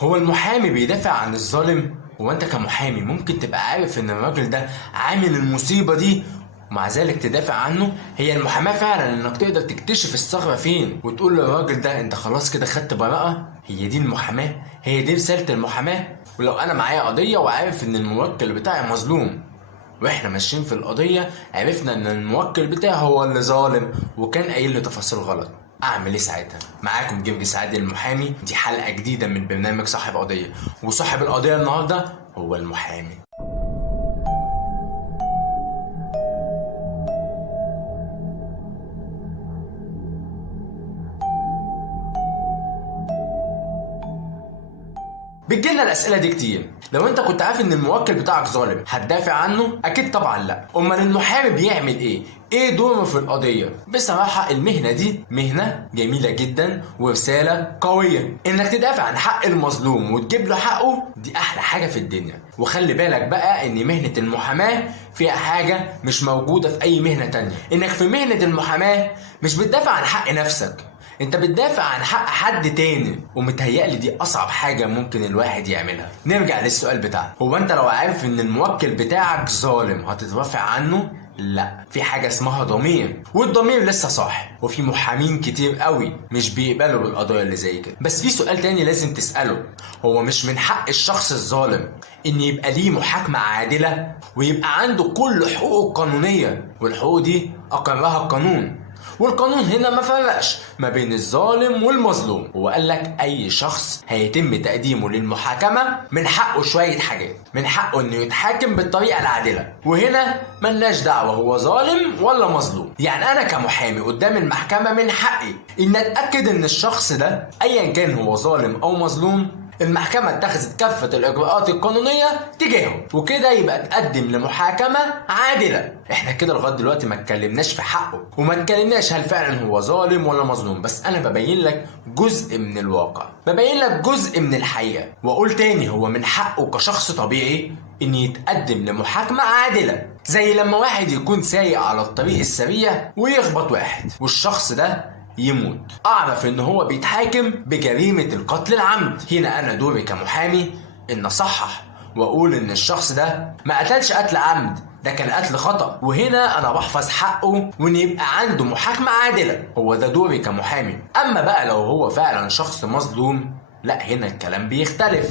هو المحامي بيدافع عن الظالم؟ هو انت كمحامي ممكن تبقى عارف ان الراجل ده عامل المصيبة دي ومع ذلك تدافع عنه؟ هي المحاماة فعلا انك تقدر تكتشف الثغرة فين وتقول للراجل ده انت خلاص كده خدت براءة؟ هي دي المحاماة؟ هي دي رسالة المحاماة؟ ولو انا معايا قضية وعارف ان الموكل بتاعي مظلوم واحنا ماشيين في القضية عرفنا ان الموكل بتاعي هو اللي ظالم وكان قايل لي تفاصيل غلط، اعمل ايه ساعتها؟ معاكم جرجس عادل المحامي، دي حلقة جديدة من برنامج صاحب قضية، وصاحب القضية النهاردة هو المحامي. بتجيلنا الاسئله دي كتير، لو انت كنت عارف ان الموكل بتاعك ظالم هتدافع عنه؟ اكيد طبعا لا. امال المحامي بيعمل ايه؟ ايه دوره في القضيه؟ بصراحه المهنه دي مهنه جميله جدا ورساله قويه، انك تدافع عن حق المظلوم وتجيب له حقه دي احلى حاجه في الدنيا. وخلي بالك بقى ان مهنه المحاماه فيها حاجه مش موجوده في اي مهنه تانية، انك في مهنه المحاماه مش بتدافع عن حق نفسك، انت بتدافع عن حق حد تاني، ومتهيألي دي اصعب حاجة ممكن الواحد يعملها. نرجع للسؤال بتاعنا، هو انت لو عارف ان الموكل بتاعك ظالم هتترافع عنه؟ لا، في حاجة اسمها ضمير، والضمير لسه صاحي، وفي محامين كتير قوي مش بيقبلوا بالقضايا اللي زي كده. بس في سؤال تاني لازم تسأله، هو مش من حق الشخص الظالم ان يبقى ليه محاكمة عادلة ويبقى عنده كل حقوقه القانونية، والحقوق دي اقرها القانون، والقانون هنا ما فرقش ما بين الظالم والمظلوم، وقال لك اي شخص هيتم تقديمه للمحاكمه من حقه شويه حاجات، من حقه انه يتحاكم بالطريقه العادله، وهنا ملناش دعوه هو ظالم ولا مظلوم. يعني انا كمحامي قدام المحكمه من حقي ان اتاكد ان الشخص ده ايا كان هو ظالم او مظلوم المحكمة اتخذت كافة الإجراءات القانونية تجاهه، وكده يبقى تقدم لمحاكمة عادلة. احنا كده لغاية دلوقتي ما اتكلمناش في حقه وما اتكلمناش هل فعلا هو ظالم ولا مظلوم، بس أنا ببين لك جزء من الواقع، ببين لك جزء من الحقيقة. وأقول تاني هو من حقه كشخص طبيعي إن يتقدم لمحاكمة عادلة، زي لما واحد يكون سايق على الطريق السريع ويخبط واحد والشخص ده يموت، اعرف ان هو بيتحاكم بجريمة القتل العمد. هنا انا دوري كمحامي ان اصحح واقول ان الشخص ده ما قتلش قتل عمد، ده كان قتل خطأ، وهنا انا بحفظ حقه وان يبقى عنده محاكمة عادلة. هو ده دوري كمحامي. اما بقى لو هو فعلا شخص مظلوم، لا هنا الكلام بيختلف،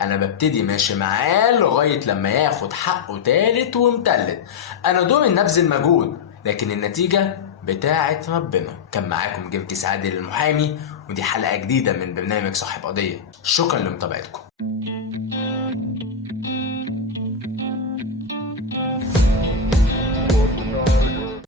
انا ببتدي ماشي معاه لغاية لما ياخد حقه تالت ومتلت. انا دوري نبذل مجهود لكن النتيجة بتاعة ربنا. كان معاكم جرجس عادل المحامي، ودي حلقة جديدة من برنامج صاحب قضية. شكرا لمتابعتكم.